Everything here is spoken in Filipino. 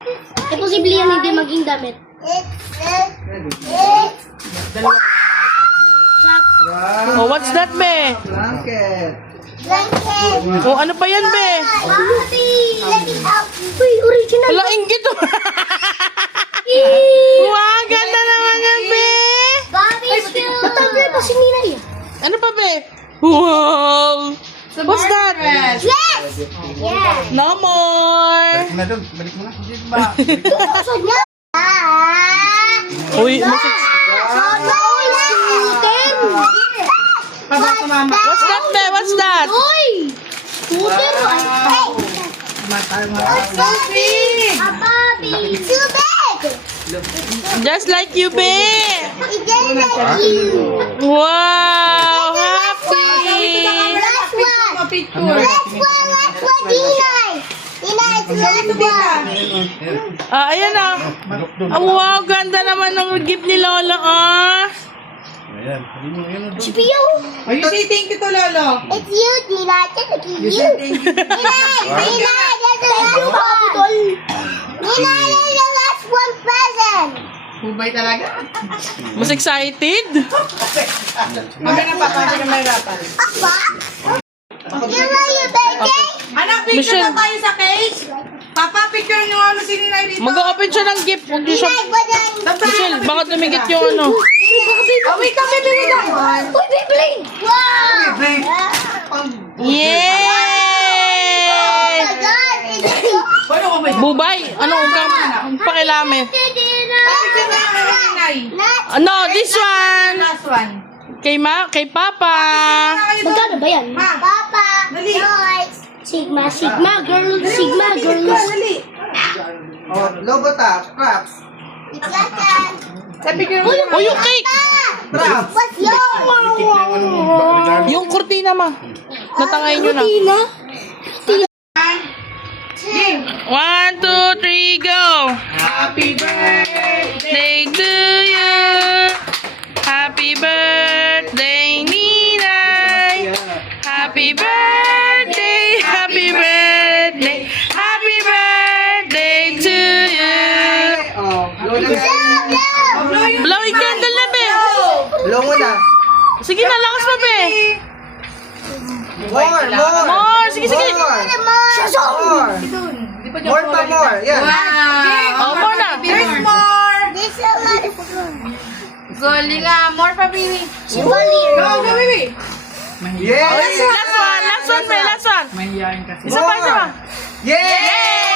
Posible yan hindi maging damit. Oh, what's that, be? Blanket. Oh, ano pa yan, be? Uy, original. Wala, inggit. Wow, ganda naman yan, be. Bobby shoes. Matagal pa si Nina yan. Ano pa, be? Wow. What's that? Yes! Yes! No more. Balik mo na doon. Balik mo na. Usog na! Uy, musik. Pasok sa mama. What's that, be? What's that? Uy! Scooter! So big! A Bobby! Too big! Just like you, be. It's just like you! Wow, happy. Last one! Last one, Dinay! Dinay, it's last one! Ah, ayan ah. Wow, ganda naman ng gift ni Lolo, ah. Ayan. Si Pio! Oh, you say thank you to Lolo. It's you, Dinay! Just like you! You say thank you. Dinay! Dinay! That's the last one! Dinay, that's the last one present! Hubay talaga. Mas excited? Kami na pa, kami na may rapan. Papa? You know your birthday? Anak, picture Michelle. na tayo sa cake. Papa, picture nyo ano si Ninay rito. Mag-open siya ng gift. Huwag niyo siya... Dinay, badan! Michelle, baka dumigit yung ano. Oh, wait lang, bibili lang. Uy, Beyblade! Wow! Yay! Oh my God! It's you! Paano ko may Bubay, ano kang pakilame? picture na ako ni Ninay. Ano, this one. Last one. Kay Papa. Magkano ba yan? Ma, Papa! Dali. Noise! Sigma, Sigma, girls, Sigma, girls. dali. Oh, logo top. Craps. It's like that. Sabi ko Oh, yung cake. Craps. What's yours? Yung kurtina, ma. Natangayin nyo na. Game. 1, 2, 3, go. Happy birthday. Day to you. Happy birthday, Ninay. Happy birthday, happy birthday, happy birthday to you. Oh, blow na na. Blowing candle na, be. Blow mo na. Sige na, lakas pa, be. More. More, sige, sige. More. More. Di pa More pa more. Yan. Wow. Oh, more na. There's more. This is a lot of fun. Goli nga. More pa, baby. Chevalier. Go, go, baby. Yes. Last one, be, last one. Mahihayin kasi. Isa pa, isa pa. Yay!